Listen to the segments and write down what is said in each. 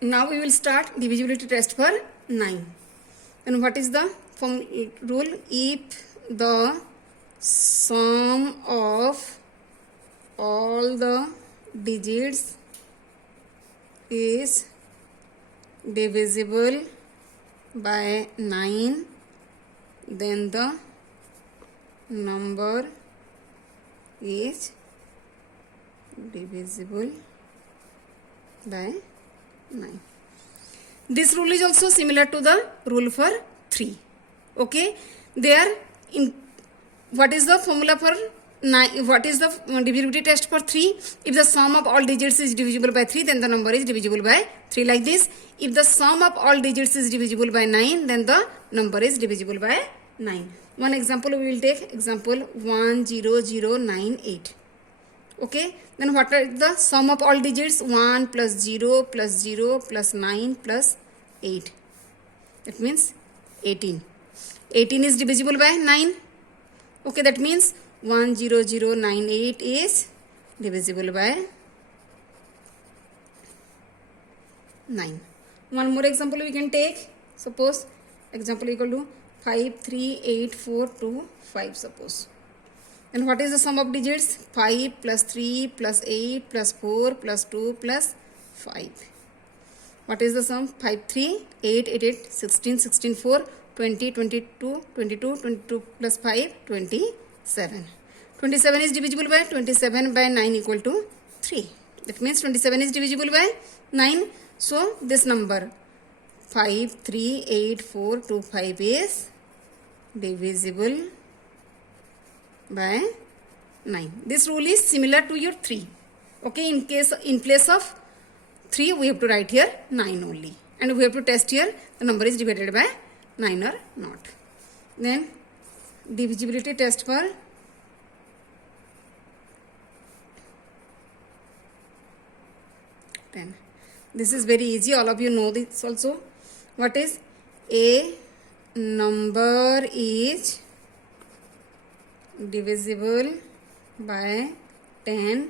Now we will start divisibility test for 9. And what is the rule? If the sum of all the digits is divisible by 9, then the number is divisible by 9. This rule is also similar to the rule for 3. Okay, there in what is the formula for 9? What is the divisibility test for 3? If the sum of all digits is divisible by 3, then the number is divisible by 3, like this. If the sum of all digits is divisible by 9, then the number is divisible by 9. One example we will take, example 10098. Okay, then what are the sum of all digits? 1 plus 0 plus 0 plus 9 plus 8. That means 18. 18 is divisible by 9. Okay, that means 10098 is divisible by 9. One more example we can take. Suppose example equal to 53842, suppose. And what is the sum of digits? 5 plus 3 plus 8 plus 4 plus 2 plus 5. What is the sum? 5, 3, 8, 8, 8, 16, 16, 4, 20, 22, 22, 22 plus 5, 27. 27 is divisible by 27 by 9 equal to 3. That means 27 is divisible by 9. So this number 53842, is divisible by 9. This rule is similar to your 3. Okay, in place of 3 we have to write here 9 only, and we have to test here the number is divided by 9 or not. Then divisibility test for 10. This is very easy, all of you know this also. What is a number is divisible by 10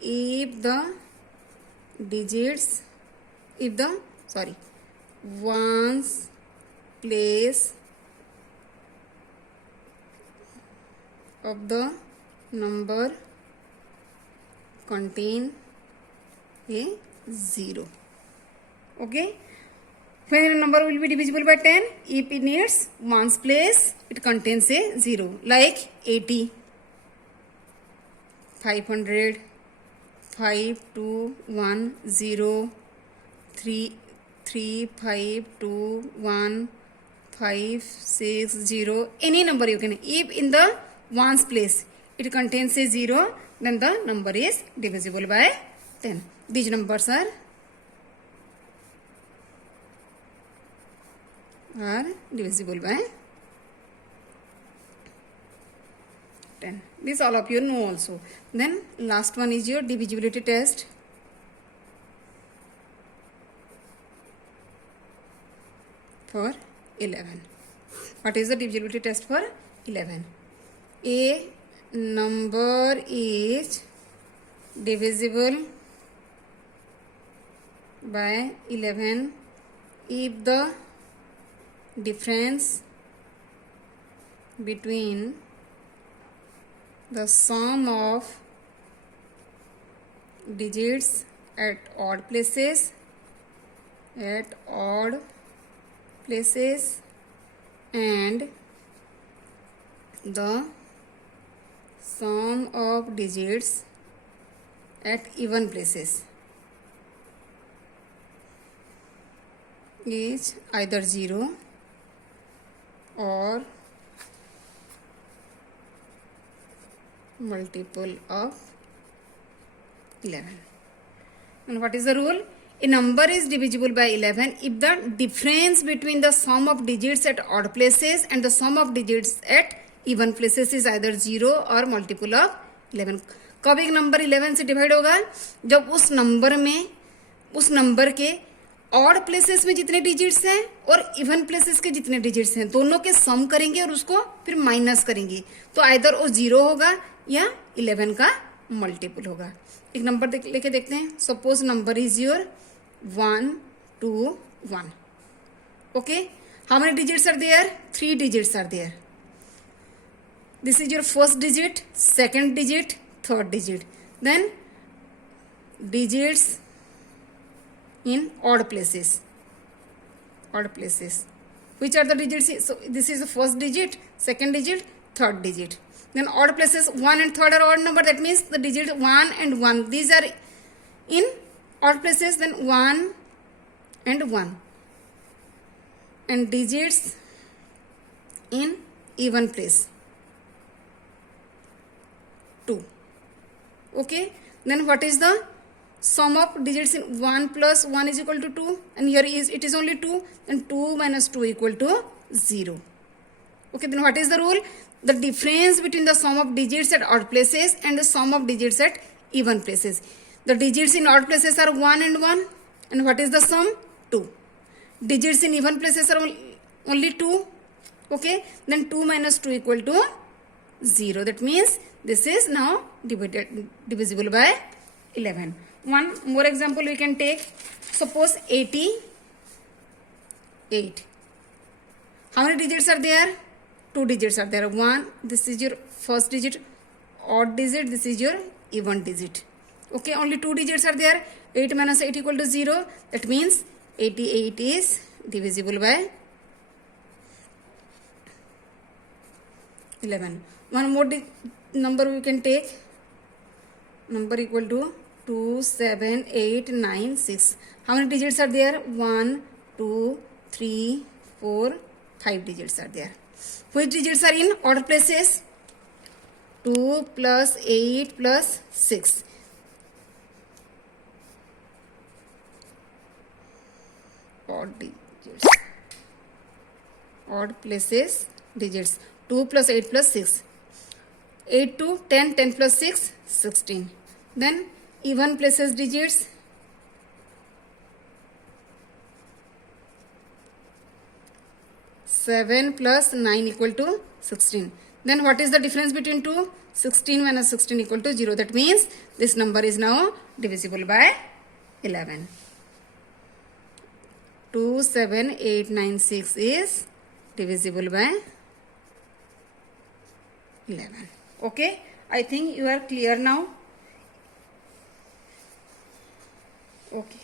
if the digits, ones place of the number contain a 0. Okay, when a number will be divisible by 10? If in its ones place it contains a 0, like 80, 500, 5210, 35215, 560, any number you can. If in the ones place it contains a 0, then the number is divisible by 10. These numbers are divisible by 10. This all of you know also. Then last one is your divisibility test for 11. What is the divisibility test for 11? A number is divisible by 11 if the difference between the sum of digits at odd places and the sum of digits at even places is either 0 or multiple of 11. And what is the rule? A number is divisible by 11 if the difference between the sum of digits at odd places and the sum of digits at even places is either 0 or multiple of 11. कब एक number 11 से divide होगा? जब उस number के odd places में जितने digits हैं और इवन प्लेसेस के जितने डिजिट्स हैं दोनों के सम करेंगे और उसको फिर माइनस करेंगे, तो आइदर वो 0 होगा या 11 का मल्टीपल होगा. एक नंबर लेके देखते हैं. Suppose number is your 1 2, 1. Okay. How many digits are there? 3 digits are there. This is your first digit, second digit, third digit. Then digits in odd places. Odd places. Which are the digits? So this is the first digit, second digit, third digit. Then odd places, 1 and 3rd are odd number. That means the digit 1 and 1. These are in odd places. Then 1 and 1. And digits in even place, 2. Okay. Then what is the sum of digits in 1 plus 1 is equal to 2, and here it is only 2, and 2 minus 2 equal to 0. Okay, then what is the rule? The difference between the sum of digits at odd places and the sum of digits at even places. The digits in odd places are 1 and 1, and what is the sum? 2. Digits in even places are only 2. Okay, then 2 minus 2 equal to 0. That means this is now divisible by 11. One more example we can take. Suppose 88. How many digits are there? 2 digits are there. 1, this is your first digit, odd digit, this is your even digit. Okay, only 2 digits are there. 8 minus 8 equal to 0. That means 88 is divisible by 11. One more number we can take. Number equal to 2, 7, 8, 9, 6. How many digits are there? 1, 2, 3, 4, 5 digits are there. Which digits are in odd places? 2 plus 8 plus 6. Odd digits. Odd places digits. 2 plus 8 plus 6. 8 to 10, 10 plus 6, 16. Then even places digits. 7 plus 9 equal to 16. Then what is the difference between 2? 16 minus 16 equal to 0. That means this number is now divisible by 11. 2, 7, 8, 9, 6 is divisible by 11. Okay, I think you are clear now. Okay.